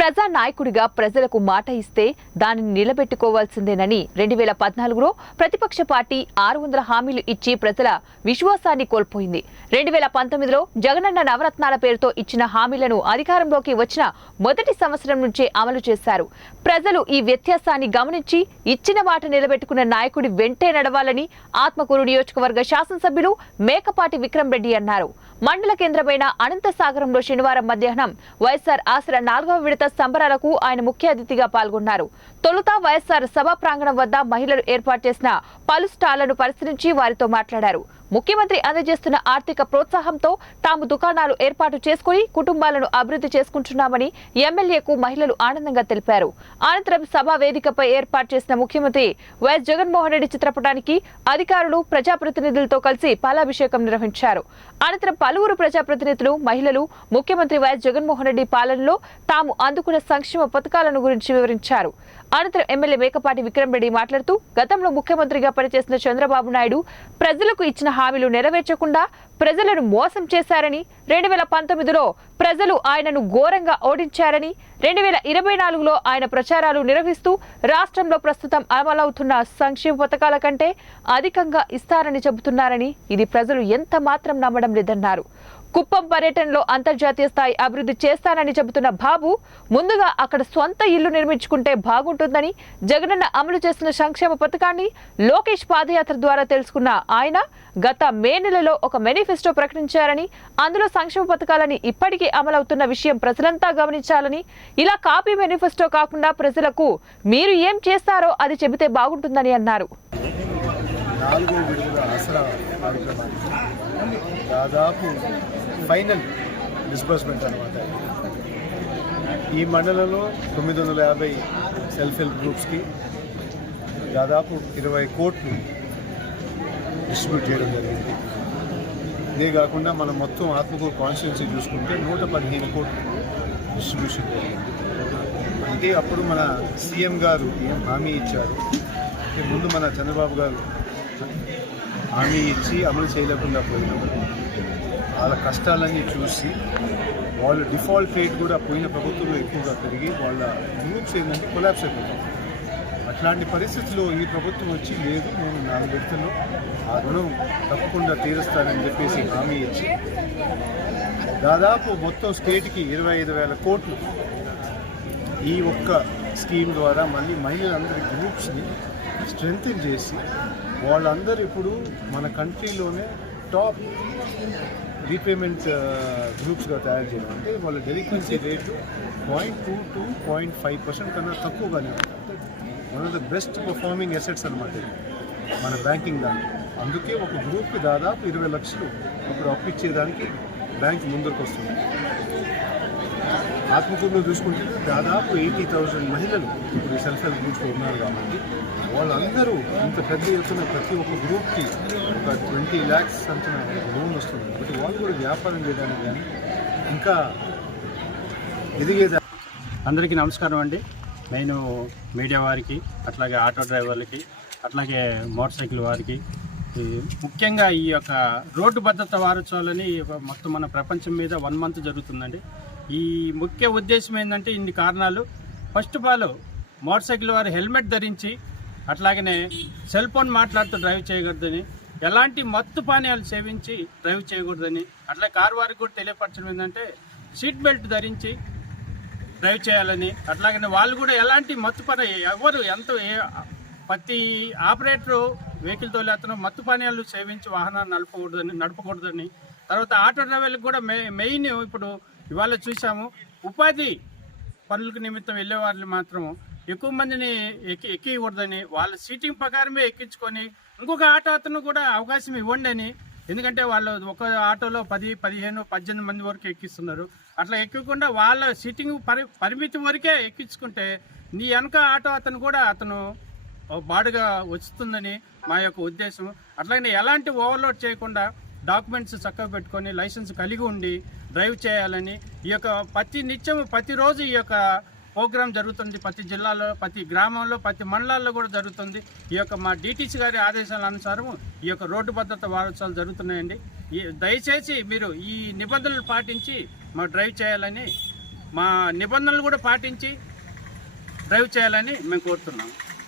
ప్రజా నాయకుడిగా ప్రజలకు మాట ఇస్తే దానిని నిలబెట్టుకోవాల్సిందేనని 2014లో ప్రతిపక్ష పార్టీ 600 హామీలు ఇచ్చి ప్రజల విశ్వాసాన్ని కోల్పోయింది. 2019లో జగనన్న నవరత్నాల పేరుతో ఇచ్చిన హామీలను అధికారంలోకి వచ్చిన మొదటి సంవత్సరం నుంచే అమలు చేశారు. ప్రజలు ఈ వ్యత్యాసాన్ని గమనించి ఇచ్చిన మాట నిలబెట్టుకున్న నాయకుడి వెంటే నడవాలని ఆత్మకూరు నియోజకవర్గ శాసనసభ్యులు మేకపాటి విక్రమ్ రెడ్డి అన్నారు. మండల కేంద్రమైన అనంతసాగరంలో శనివారం మధ్యాహ్నం వైఎస్ఆర్ ఆసరా 4వ విడత సంబరాలకు ఆయన ముఖ్య అతిథిగా పాల్గొన్నారు. తొలుత వైఎస్ఆర్ సభా ప్రాంగణం వద్ద మహిళలు ఏర్పాటు చేసిన పలు స్టాళ్లను పరిశీలించి వారితో మాట్లాడారు. ముఖ్యమంత్రి అందజేస్తున్న ఆర్థిక ప్రోత్సాహంతో తాము దుకాణాలు ఏర్పాటు చేసుకుని కుటుంబాలను అభివృద్ధి చేసుకుంటున్నామని ఎమ్మెల్యేకు మహిళలు ఆనందంగా తెలిపారు. అనంతరం సభా వేదికపై ఏర్పాటు చేసిన ముఖ్యమంత్రి వైఎస్ జగన్మోహన్ రెడ్డి చిత్రపటానికి అధికారులు ప్రజాప్రతినిధులతో కలిసి పాలాభిషేకం నిర్వహించారు. అనంతరం పలువురు ప్రజాప్రతినిధులు మహిళలు ముఖ్యమంత్రి వైఎస్ జగన్మోహన్ రెడ్డి పాలనలో తాము అందుకున్న సంక్షేమ పథకాలను గురించి వివరించారు. అనంతరం ఎమ్మెల్యే మేకపాటి విక్రమ్ రెడ్డి మాట్లాడుతూ గతంలో ముఖ్యమంత్రిగా పనిచేసిన చంద్రబాబు నాయుడు ప్రజలకు ఇచ్చిన హామీలు నెరవేర్చకుండా ప్రజలను మోసం చేశారని, 2019లో ప్రజలు ఆయనను ఘోరంగా ఓడించారని, 2024లో ఆయన ప్రచారాలు నిర్వహిస్తూ రాష్ట్రంలో ప్రస్తుతం అమలవుతున్న సంక్షేమ పథకాల కంటే అధికంగా ఇస్తారని చెబుతున్నారని, ఇది ప్రజలు ఎంత మాత్రం నమ్మడం లేదన్నారు. కుప్పం పర్యటనలో అంతర్జాతీయ స్థాయి అభివృద్ధి చేస్తానని చెబుతున్న బాబు ముందుగా అక్కడ సొంత ఇల్లు నిర్మించుకుంటే బాగుంటుందని, జగనన్న అమలు చేస్తున్న సంక్షేమ పథకాన్ని లోకేష్ పాదయాత్ర ద్వారా తెలుసుకున్న ఆయన గత మే నెలలో ఒక మేనిఫెస్టో ప్రకటించారని, అందులో సంక్షేమ పథకాలని ఇప్పటికీ అమలవుతున్న విషయం ప్రజలంతా గమనించాలని, ఇలా కాపీ మేనిఫెస్టో కాకుండా ప్రజలకు మీరు ఏం చేస్తారో అది చెబితే బాగుంటుందని అన్నారు. దాదాపు ఫైనల్ డిస్బర్స్మెంట్ అనమాట. ఈ మండలంలో 950 సెల్ఫ్ హెల్ప్ గ్రూప్స్కి దాదాపు 20 కోట్లు డిస్ట్రిబ్యూట్ చేయడం జరిగింది. ఇదే కాకుండా మనం మొత్తం ఆత్మకూరు కాన్స్టిట్యున్సీ చూసుకుంటే 115 కోట్లు డిస్ట్రిబ్యూషన్ జరిగింది. అంటే అప్పుడు మన సీఎం గారు ఏం హామీ ఇచ్చారు, ముందు మన చంద్రబాబు గారు హామీ ఇచ్చి అమలు చేయలేకుండా పోయినప్పుడు వాళ్ళ కష్టాలన్నీ చూసి వాళ్ళు డిఫాల్ట్ రేట్ కూడా పోయిన ప్రభుత్వంలో ఎక్కువగా పెరిగి వాళ్ళ గ్రూప్స్ ఏంటంటే కొలాప్స్ అయిపోతుంది. అట్లాంటి పరిస్థితుల్లో ఈ ప్రభుత్వం వచ్చి లేదు నేను 4 విడతల్లో ఆ రుణం తప్పకుండా తీరుస్తానని చెప్పేసి హామీ ఇచ్చి దాదాపు మొత్తం స్టేట్కి 25,000 కోట్లు ఈ ఒక్క స్కీమ్ ద్వారా మళ్ళీ మహిళలందరి గ్రూప్స్ని స్ట్రెంగ్తెన్ చేసి వాళ్ళందరూ ఇప్పుడు మన కంట్రీలోనే టాప్ రీపేమెంట్ గ్రూప్స్గా తయారు చేయడం. అంటే వాళ్ళ డెలిక్వెన్సీ రేటు 0.2 to 0.5% కన్నా తక్కువగానే ఉంటుంది. అంటే one of the best performing assets అనమాట మన బ్యాంకింగ్ దాన్ని. అందుకే ఒక గ్రూప్కి దాదాపు 20 లక్షలు ఇప్పుడు అప్పిచ్చేదానికి బ్యాంక్ ముందరకు వస్తుంది. ఆత్మకూరులో చూసుకుంటే దాదాపు 80,000 మహిళలు ఇప్పుడు సెల్ఫ్ హెల్ప్ గ్రూప్స్లో ఉన్నారు కాబట్టి వాళ్ళందరూ ఇంత పెద్ద ఎత్తున ప్రతి ఒక్క గ్రూప్కి ఒక 20 lakhs అంచనా లోన్ వస్తుంది. బట్ వాళ్ళు కూడా వ్యాపారం చేయడానికి కానీ ఇంకా ఎదిగేదా. అందరికీ నమస్కారం అండి. నేను మీడియా వారికి, అట్లాగే ఆటో డ్రైవర్లకి, అట్లాగే మోటార్ సైకిల్ వారికి, ముఖ్యంగా ఈ యొక్క రోడ్డు భద్రత వారోత్సవాలని మొత్తం మన ప్రపంచం మీద 1 month జరుగుతుందండి. ఈ ముఖ్య ఉద్దేశం ఏంటంటే ఇన్ని కారణాలు. First of all motor cycle వారు హెల్మెట్ ధరించి, అట్లాగనే సెల్ ఫోన్ మాట్లాడుతూ డ్రైవ్ చేయకూడదని, ఎలాంటి మత్తు పానీయాలు సేవించి డ్రైవ్ చేయకూడదని, అట్లా కారు వారికి కూడా తెలియపరచడం ఏంటంటే సీట్ బెల్ట్ ధరించి డ్రైవ్ చేయాలని, అట్లాగనే వాళ్ళు కూడా ఎలాంటి మత్తు పాన ఎవరు ప్రతి ఆపరేటరు వెహికల్ తోలేతను మత్తు పానీయాలు సేవించి వాహనాన్ని నడపకూడదని. తర్వాత ఆటో డ్రైవర్లకు కూడా మెయిన్ ఇప్పుడు ఇవాళ చూసాము, ఉపాధి పనులకు నిమిత్తం వెళ్ళే వాళ్ళు మాత్రం ఎక్కువ మందిని ఎక్కియకూడదని, వాళ్ళ సీటింగ్ ప్రకారమే ఎక్కించుకొని ఇంకొక ఆటో అతను కూడా అవకాశం ఇవ్వండి అని. ఎందుకంటే వాళ్ళు ఒక ఆటోలో 10, 15, 18 మంది వరకు ఎక్కిస్తున్నారు. అట్లా ఎక్కకుండా వాళ్ళ సీటింగ్ పరిమితి వరకే ఎక్కించుకుంటే నీ వెనక ఆటో అతను కూడా బాడుగా వస్తుందని మా యొక్క ఉద్దేశం. అట్లాగే ఎలాంటి ఓవర్లోడ్ చేయకుండా డాక్యుమెంట్స్ చక్కగా పెట్టుకొని లైసెన్స్ కలిగి ఉండి డ్రైవ్ చేయాలని ఈ యొక్క ప్రతిరోజు ఈ యొక్క ప్రోగ్రాం జరుగుతుంది. ప్రతి జిల్లాలో, ప్రతి గ్రామంలో, ప్రతి మండలాల్లో కూడా జరుగుతుంది. ఈ యొక్క మా DTC గారి ఆదేశాల అనుసారం ఈ యొక్క రోడ్డు భద్రత వారోత్సవాలు జరుగుతున్నాయండి. దయచేసి మీరు ఈ నిబంధనలు పాటించి డ్రైవ్ చేయాలని మా నిబంధనలు కూడా పాటించి డ్రైవ్ చేయాలని మేము కోరుతున్నాం.